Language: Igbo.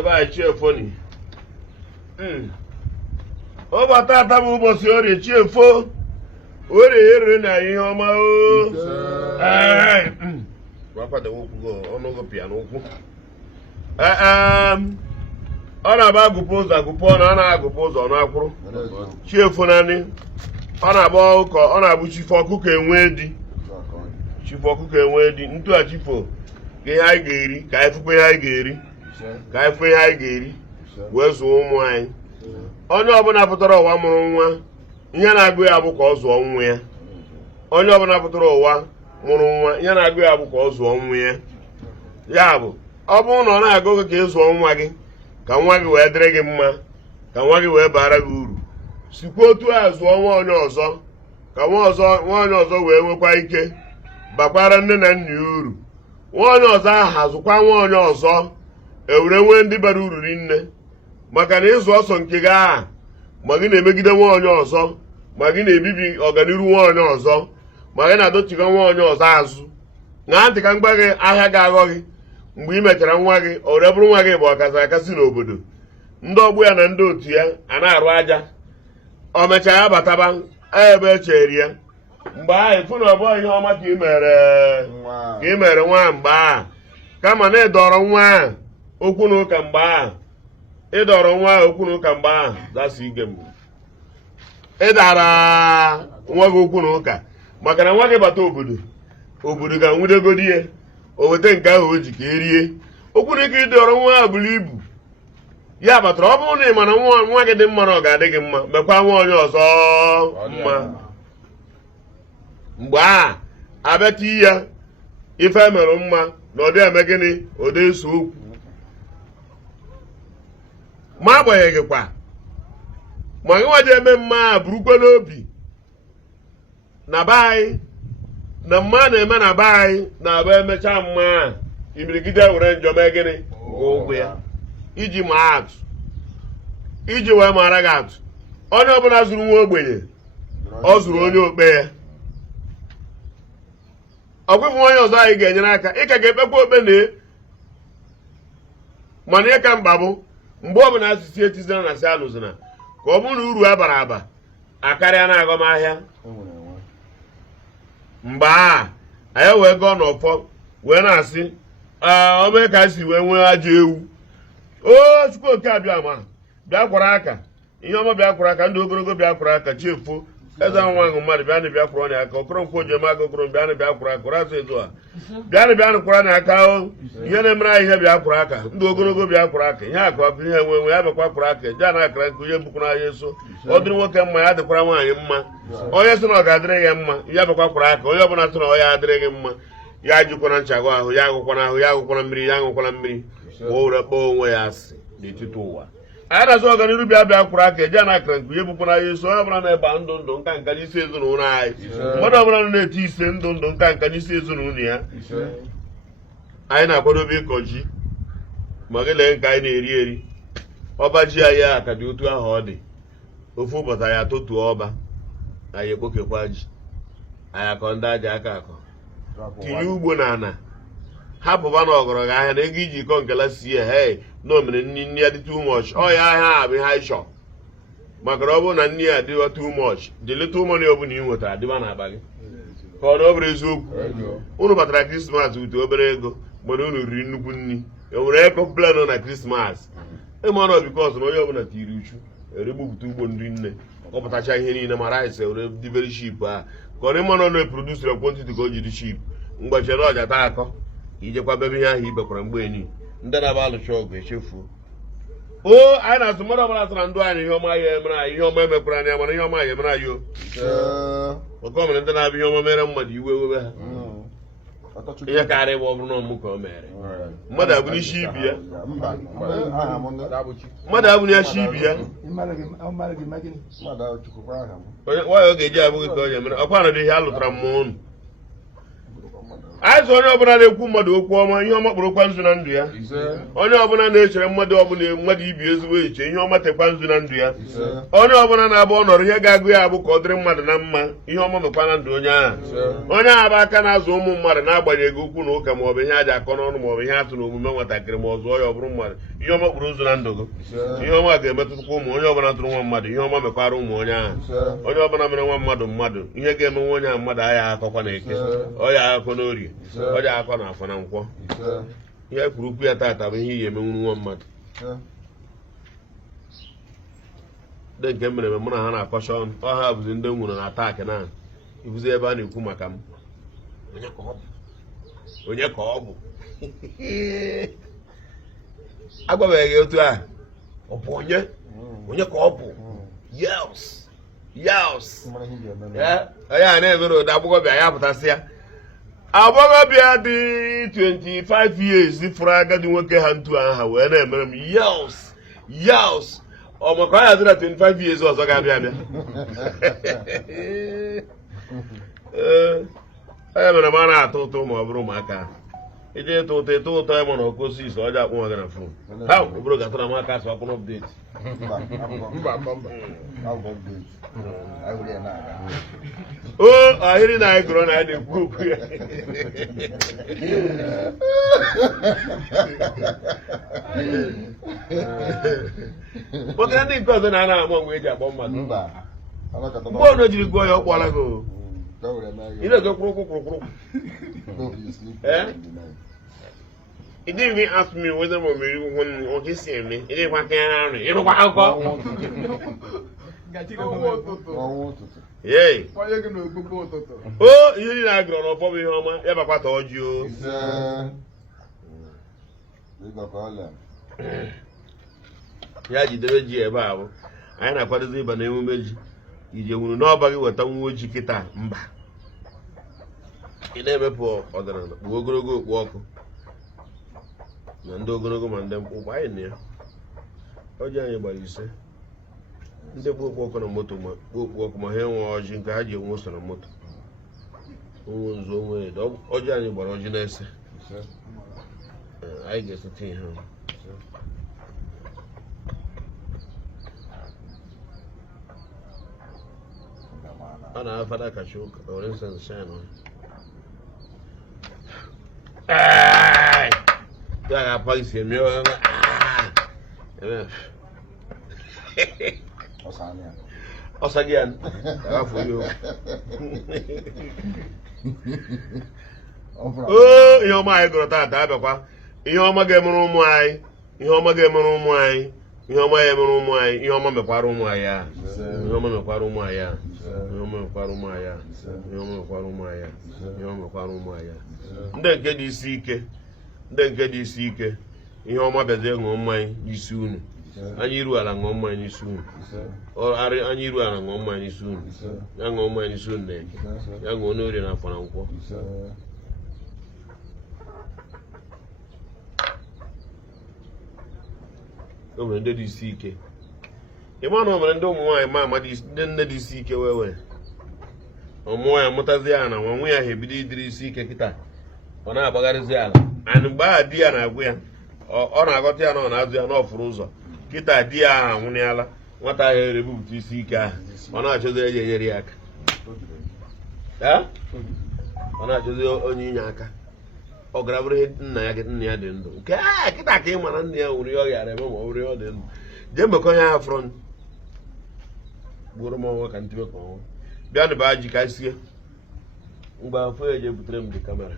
ndebe anyị chiefoni ụbọchị ata bụ ụbọchị orie chiefo orie ere na ihe ọma ọnụgụ pịa n'ụkwụ ọ na-agba agụpụ ụzọ agụpụ ọnụ ọ na-agụpụ ụzọ n'akwụrụ chiefo naanị ọ na-agba ụkọ ọ na-abụ chifo ọkụkọ enwe di chifo ọkụkọ enwe di ntụgha chifo ka ihe anyị ga-eri ka anyị fụkwa ihe anyị ga-eri ka anyị fụ ihe anyị ga-eri wee zụọ ụmụ anyị onye ọbụla pụtara ụwa mụrụ nwa ihe na-agụ ya bụ ka ọ zụọ nwa ya onye ọbụla pụtara ụwa mụrụ nwa ihe na-agụ ya bụ ka ọ zụọ nwa ya ya bụ ọ bụrụ na ọ na-agụ gị ka ị zụọ nwa gị ka nwa gị wee dịrị gị mma ka nwa gị wee bara gị uru sikwa otu a zụọ nwa onye ọzọ ka nwa onye ọzọ wee nwekwa ike bakwara nne na nna ya uru nwa onye ọzọ ahụ azụkwa nwa onye ọzọ ewere nwee ndị bara uru rinne maka na ịzụ ọsọ nke gị aha ma gị na-emegide nwa onye ọzọ ma gị na-ebibi ọganiru nwa onye ọzọ ma gị na-adọchiga nwa onye ọzọ azụ ṅaa ntị ka mgba gị ahịa ga-aghọ gị mgbe ị mechara nwa gị o were bụrụ nwa gị bụ ọkasị akasị n'obodo ndị ọgbọ ya na ndị otu ya a na-arụ aja o mechaa ya bataba ebe echere ya mgbe ahụ ịfụ na ọ bụghị ihe ọma ka ị mere nwa mgbe ahụ kama na ịdọrọ nwa ahụ okwu na ụka mgbe ahụ ịdọrọ nwa ahụ okwu na ụka mgbe ahụ dasị ige m ịdara nwa gị okwu na ụka maka na nwa gị bata obodo ga-anwudegodi ya o weta nke ahụ o ji ka erie okwu na ike ịdọrọ nwa ahụ buru ibu ya batara ọ bụrụ na ị mana nwa gị dị mma na ọ ga-adị gị mma mekwa nwa onye ọzọ mma mgbe ahụ abịata ya ife merụ mma na ọ dị eme gịnị ọ dị eso okwu ma agbanyeghị kwa ma gị nwa ji eme mma burukwa n'obi na be anyị na mma na-eme na be anyị na-abụ emechaa mma imirigide were njọ mee gịnị ụgwọ ya iji maa atụ iji wee mara gị atụ onye ọbụla zụrụ nwa ogbenye ọ zụrụ onye okpe ya ọgwụgwụ onye ọzọ anyị ga-enyere aka ịka ga-ekpekwa okpe na mana ịka mkpa bụ mgbe ọbụla asịsị etizina na si anụzina ka ọ bụrụ na uru abara aba akarịa na agụmahịa mgbe anyị wee gọọ n'ọfọ wee na-asị omee ka anyị si wee nwee ajọ ewu o chukwu oke abịa ma bịa kwara aka ihe ọma bịa kwara aka ndị ogologo bịa kwara aka chiefo eze nwa ahụ mmadụ bịa na bịa kwara ọnya aka okoronkwo ojemaka okoro bịa na bịa kwara aka ụrazụ ezu a bịa na kwara na aka o ihe na-emere anyị ihe bịa kwara aka ndị ogologo bịa kwara aka ihe akụwapụ ihe enwe enwe ya bịakwa kwara aka eje na akara nke onye bukwara anyị eso ọ dịrị nwoke mma ya dịkwara nwaanyị mma onye sị na ọ ga-adịrị ya mma ya bịakwa kwara aka onye ọbụla sị na ọ ya adịrị gị mma ya jikwana nchagụ ahụ ya agụkwana ahụ ya agụkwana mmiri ya aṅụkwana mmiri ma o were kpọọ onwe ya asị n'etiti ụwa anyị na-azụ ọganiru bịa kwụrụ aka eje na akara nke ihe bụkwara anyị so onye ọbụla na-eba ndụ nka nka n'isi ezinụlọ anyị mmadụ ọbụla na-eti ise ndụ nka nka n'isi ezinụlọ ya anyị na-akwadobe ịkọ ji ma gị lee nke anyị na-eri eri ọba ji anyị aka dị otu ahụ ọ dị ofu ụbọchị anyị atụtuo ọba anyị ekpokekwa ji anyị akọ ndị aja aka akọ tinye ugbo na ana hapụba na ọgọrọ gị ahịa na ego iji kọ nkela si ya hei na omere nni ya dị too much ọ ya ahịa abụ ihe anyị chọ maka na ọ bụrụ na nni ya adịwa too much dị little money ọbụla ị nwetara adịba n'akpa gị ka ọ na ọ bụrụ eziokwu unu batara krismas ute obere ego mana unu riri nnukwu nri enwere eko plan na krismas ịmanụ bikos na onye ọbụla tiri uchu eregbupụta ugbo nri nne ọkọpụtacha ihe niile mara rice were dibere ship a ka ọ ịmanụ na-eprodusiri kwantiti ka o jiri ship mgbachere ọja taa akọ ijekwa bebe ihe ahụ ibekwara mgbe enyi ndị na-aba alụcha ọgụ echefuo o anyị na-atụ mmadụ ọbụla tara ndụ anyị ihe ọma ya emere anyị ihe ọma emekwara anyị mana ihe ọma ya emere anyị o maka ọ mere ndị na-abịa ihe ọma mere mmadụ iwe webe ha ihe karịa ịgba ọ bụrụ na ọmụ ka o mere mmadụ abụ n'isi ibi ya mmadụ abụ n'isi ibi ya nwaanyị ọ ga-eji abụghị ka onye mere ọkwa na dị ihe a lụtara mmụọ unu azụ onye ọbụla na-ekwu mmadụ okwu ọma ihe ọma kpụrụkwa nzu na ndụ ya onye ọbụla na-echere mmadụ ọbụla mmadụ ibi ezigbo echiche ihe ọma tekwa nzu na ndụ ya onye ọbụla na-abụ ọnọrọ ihe ga-agụ ya abụ ka ọ dịrị mmadụ na mma ihe ọma mekwa na ndụ onye ahụ onye ahụ bụ aka na-azụ ụmụ mmadụ na-agbanyeghị okwu na ụka maọbụ ihe a ji akọ n'ọnụ maọbụ ihe atụ na omume nwatakịrị ma ọ zụọ ya ọ bụrụ mmadụ ihe ọma kpụrụ nzu na ndụ gị ihe ọma ga-emetụtakwa ụmụ onye ọbụla tụrụ nwa mmadụ ihe ọma mekwara ụmụ onye ahụ onye ọbụla mere nwa mmadụ mmadụ ihe ga-emenwe onye ahụ mmadụ agha akọkwa na eke ọya akọ n'orie ọja akọ na afọ na nkwọ ihe kwuru okwu ya taata bụ ihe iyi emenwuru nwa mmadụ ndị nke mere mụ na ha na-akọcha ọnụ ọha bụzi ndị nwụrụ na ataakị na ibuzi ebe a na-ekwu maka m onye ka ọ bụ agbabeghị otu a ọ bụ onye ka ọ bụ yels onye a na-emere ụda agbọghọbịa ya pụtasị ya agbọghọbịa dị 25 years fụrụ agadi nwoke ha ntu aha wee na-emere m yels ọ maka ọ ya dị na 25 years ọzọ ga-abịa abịa onye mere m a na-atụ ụtụ ma ọ bụrụ ụmụaka iji ịtụ ụtọ ya mana ọkụ isi ọjọọ akpụ nwa gị na fon ha obodo gatara m aka asụ akwụna update ahịrị na anyị gụrụ na anyị na-ekwu okwu ya kpọtara ndị nke ọzọ na-ana ama mgbe eji akpọ mmadụ mgbe ọnụ jiri gụọ ya ọ kpọọla gị ị na-ege kwụrụkwụ He didn't even ask me whether I'm going to see me. He didn't want yeah. Oh, you didn't agree on Bobby Homer. Ever quite told you. Yeah, you did it about. I know what is it, but name image. You will know about you what I'm going to get. He never pour other than we're going to go walk. Na ndị ogologo ma ndị mkpụkpụ anyị na ya ọjị anyị gbara ise ndị kpokpu ọkụ na moto ma kpokpu ọkụ ma ha enwe ọjị nke ha ji enwe ụsọ na moto onwe nzu onwe edo ọjị anyị gbara ọjị na-ese anyị ga-esote ihe a na-afada kacha ụka ore nsa nshan ya apa isi emi Osagian afuyo ihe ọma anyị gụrụ taata abịakwa ihe ọma ga-emere ụmụ anyị ihe ọma ga-emere ụmụ anyị ihe ọma ya emere ụmụ anyị ihe ọma mekwara ụmụ anyị ya ihe ọma mekwara ụmụ anyị ya ihe ọma mekwara ụmụ anyị ya ihe ọma mekwara ụmụ anyị ya ihe ọma mekwara ụmụ anyị ya ndị nke dị isi ike ihe ọma bịazie ṅụọ mmanya n'isi unu anyị iru ala ṅụọ mmanya n'isi unu anyị iru ala ṅụọ mmanya n'isi unu ya ṅụọ mmanya n'isi unu na-eke ya ṅụọ n'orie na afọ na nkwọ o nwere ndị dị isi ike ịma na o nwere ndị ụmụ nwaanyị ma ama ndị nne dị isi ike wee ọmụọ ya mụtazi ya na nwa nwa ya ha ebido ịdịrị isi ike kịta ọ na-agbagharịzi ala and mgbe aha di ya na-agwụ ya ọ na-agọta ya na ọ na-azụ ya n'ọfụrụ ụzọ kịta di ya ahụ anwụrịala nwata ahụ erebupụta isi ike ahụ ọ na-achọzi eji enyere ya aka ọ na-achọzi onye inye aka ọ gara bụrụ ihe nna ya dị ndụ nke kịta ka ị mara nna ya nwere ihe ọ ghara eme ma ọ bụrụ ihe ọ dị ndụ jee mekọ ya afọrọ gburu m ọnwa ka ntibe ka ọnwa bịa na be ji ka sie mgbe afọ ya eje butere m dị kamera